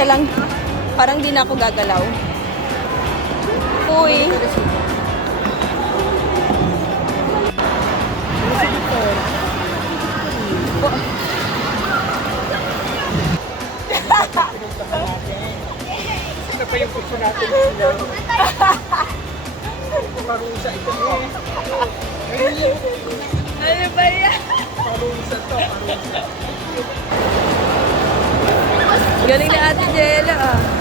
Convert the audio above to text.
Okay lang. Parang di na ako gagalaw. Uy. Sino pa yung gusto natin? Parusa ito eh. Ano ba yan? Parusa to, parusa. Galing na Ate Jella ah.